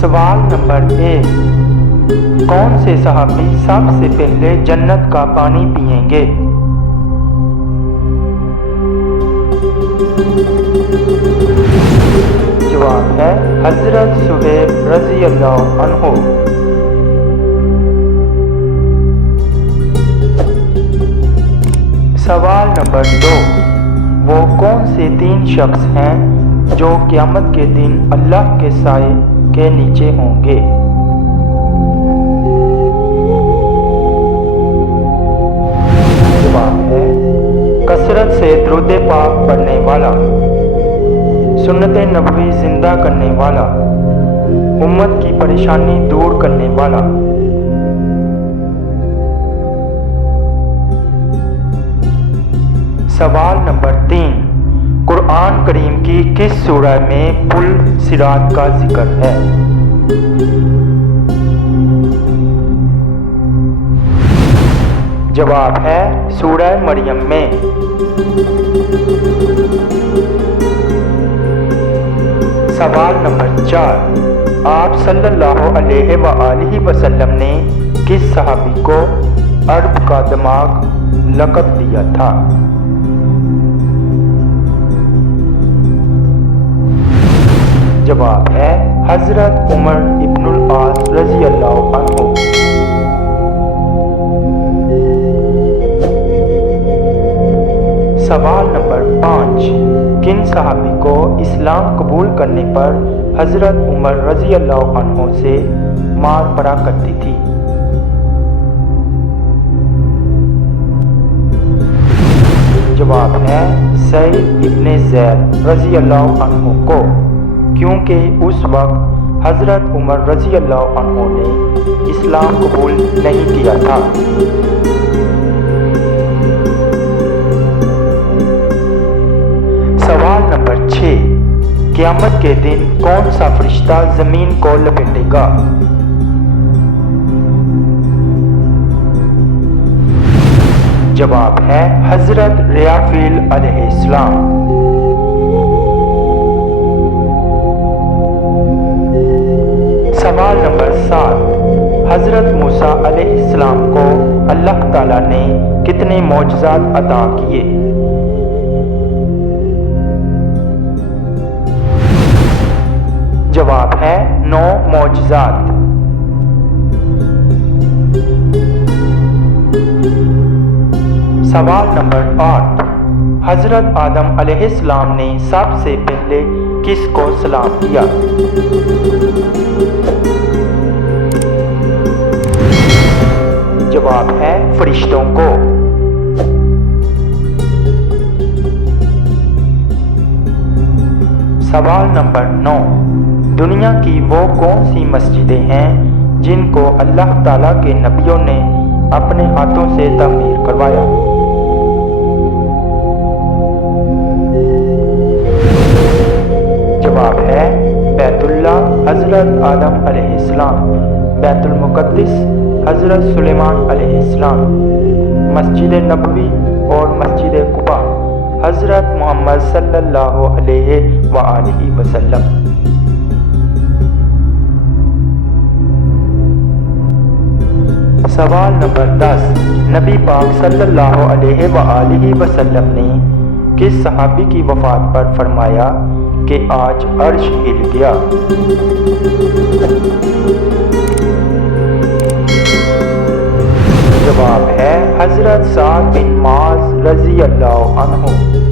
سوال نمبر 1، کون سے صحابی سب سے پہلے جنت کا پانی پئیں گے؟ جواب ہے حضرت صہیب رضی اللہ عنہ۔ سوال نمبر 2، وہ کون سے 3 شخص ہیں جو قیامت کے دن اللہ کے سائے کے نیچے ہوں گے؟ جواب ہے کثرت سے درود پاک پڑھنے والا، سنت نبوی زندہ کرنے والا، امت کی پریشانی دور کرنے والا۔ سوال نمبر 3، قرآن کریم کی کس سورہ میں پل صراط کا ذکر ہے؟ جواب ہے سورہ مریم میں۔ سوال نمبر 4، آپ صلی اللہ علیہ وآلہ وسلم نے کس صحابی کو عرب کا دماغ لقب دیا تھا؟ جواب ہے حضرت عمر ابن العاص رضی اللہ عنہ۔ سوال نمبر 5، کن صحابی کو اسلام قبول کرنے پر حضرت عمر رضی اللہ عنہ سے مار پڑا کرتی تھی؟ جواب ہے سعید ابن زید رضی اللہ عنہ کو، کیونکہ اس وقت حضرت عمر رضی اللہ عنہ نے اسلام قبول نہیں کیا تھا۔ سوال نمبر 6، قیامت کے دن کون سا فرشتہ زمین کو لپیٹے گا؟ جواب ہے حضرت ریافیل علیہ السلام۔ سوال نمبر 7، حضرت موسیٰ علیہ السلام کو اللہ تعالیٰ نے کتنے معجزات عطا کیے؟ جواب ہے 9 معجزات۔ سوال نمبر 8، حضرت آدم علیہ السلام نے سب سے پہلے کس کو سلام کیا؟ جواب ہے فرشتوں کو۔ سوال نمبر 9، دنیا کی وہ کون سی مسجدیں ہیں جن کو اللہ تعالیٰ کے نبیوں نے اپنے ہاتھوں سے تعمیر کروایا؟ جواب ہے بیت اللہ حضرت آدم علیہ السلام، بیت المقدس حضرت سلیمان علیہ السلام، مسجد نبوی اور مسجد قباء حضرت محمد صلی اللہ علیہ وآلہ وسلم۔ سوال نمبر 10، نبی پاک صلی اللہ علیہ وآلہ وسلم نے کس صحابی کی وفات پر فرمایا کہ آج عرش ہل گیا؟ جواب ہے حضرت سعد بن معاذ رضی اللہ عنہ۔